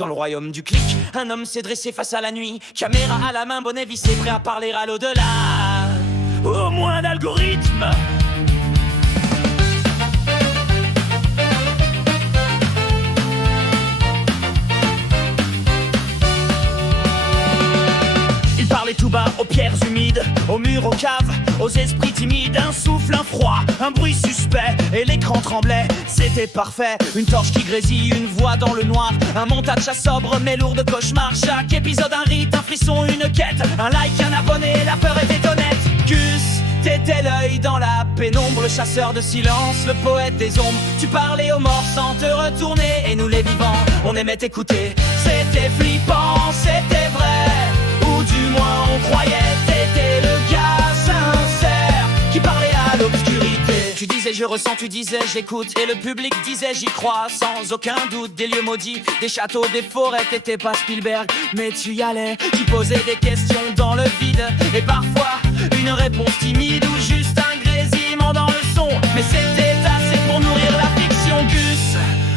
Dans le royaume du clic, un homme s'est dressé face à la nuit, caméra à la main, bonnet vissé, prêt à parler à l'au-delà. Au moins d'algorithmes. Il parlait tout bas aux pierres humides, aux murs, aux caves, aux esprits timides. Un souffle, un froid, un bruit suspect, et l'écran tremblait, c'était parfait. Une torche qui grésille, une voix dans le noir, un montage à sobre mais lourd de cauchemar. Chaque épisode un rite, un frisson, une quête, un like, un abonné, la peur était honnête. Gus, t'étais l'œil dans la pénombre, le chasseur de silence, le poète des ombres. Tu parlais aux morts sans te retourner, et nous les vivants, on aimait t'écouter. C'était flippant, c'était vrai, ou du moins on croyait. T'étais le gars sincère qui parlait à l'obscurité. Tu disais je ressens, tu disais j'écoute, et le public disait j'y crois sans aucun doute. Des lieux maudits, des châteaux, des forêts, t'étais pas Spielberg mais tu y allais. Tu posais des questions dans le vide, et parfois une réponse timide ou juste un grésillement dans le son. Mais c'était assez pour nourrir la fiction. Gus,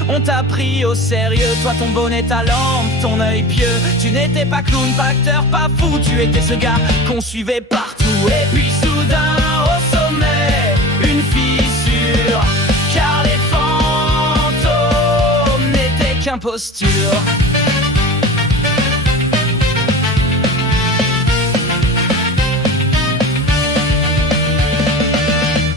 on t'a pris au sérieux, toi ton bonnet, ta lampe, ton œil pieux. Tu n'étais pas clown, pas acteur, pas fou, tu étais ce gars qu'on suivait partout. Et puis soudain au sommet, une fissure, car les fantômes n'étaient qu'imposture.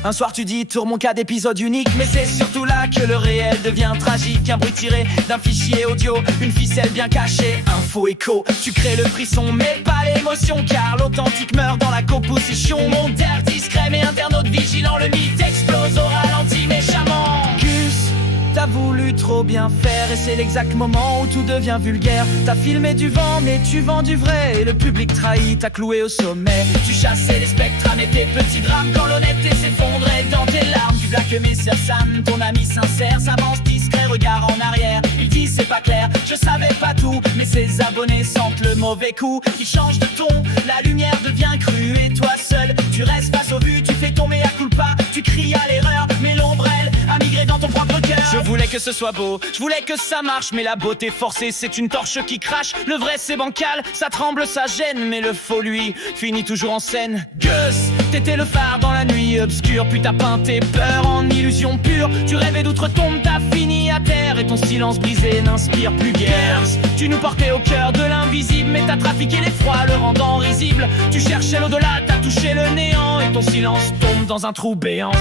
Un soir tu dis tourne mon cas d'épisode unique, mais c'est surtout là que le réel devient tragique. Un bruit tiré d'un fichier audio, une ficelle bien cachée, un faux écho. Tu crées le frisson mais pas l'émotion, car l'authentique meurt dans la composition. Monteur discret mais internaute vigilant, le mythe explose au ralenti méchamment. Gus, t'as voulu trop bien faire, et c'est l'exact moment où tout devient vulgaire. T'as filmé du vent mais tu vends du vrai, et le public trahi, t'as cloué au sommet. Tu chassais les spectres et tes petits drames, quand l'honnêteté s'effondrait dans tes larmes. Tu blagues que Mr. Sam, ton ami sincère, s'avance discret, regard en arrière. Il dit c'est pas clair, je savais pas tout, mais ses abonnés sentent le mauvais coup. Il change de ton, la lumière devient crue, et toi seul, tu restes face au but. Tu fais ton mea culpa, tu cries à l'erreur, mais l'ombre elle a migré dans ton propre cœur. Je voulais que ce soit beau, je voulais que ça marche, mais la beauté forcée c'est une torche qui crache. Le vrai c'est bancal, ça tremble, ça gêne, mais le faux lui finit toujours en scène. Gus, t'étais le phare dans la nuit obscure, puis t'as peint tes peurs en illusion pure. Tu rêvais d'outre-tombe, t'as fini à terre, et ton silence brisé n'inspire plus guère. Tu nous portais au cœur de l'invisible, mais t'as trafiqué l'effroi, le rendant risible. Tu cherchais l'au-delà, t'as touché le néant, et ton silence tombe dans un trou béant.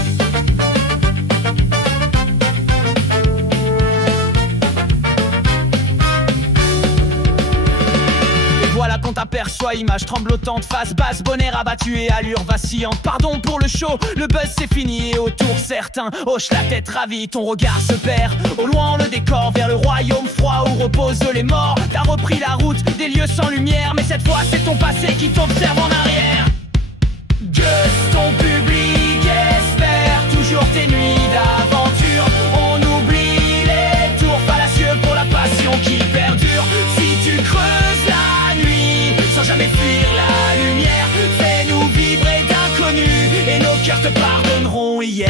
Voilà qu'on t'aperçoit, image tremblotante, face basse, bonnet rabattu et allure vacillante. Pardon pour le show, le buzz c'est fini, et autour certains hochent la tête ravis. Ton regard se perd, au loin le décor, vers le royaume froid où reposent les morts. T'as repris la route des lieux sans lumière, mais cette fois c'est ton passé qui t'observe en arrière. Gus, ton public espère toujours tes nuits d'aventure. On oublie les tours fallacieux pour la passion qui perdure. Si tu creuses la nuit sans jamais fuir la lumière, fais-nous vibrer d'inconnu, et nos cœurs te pardonneront hier.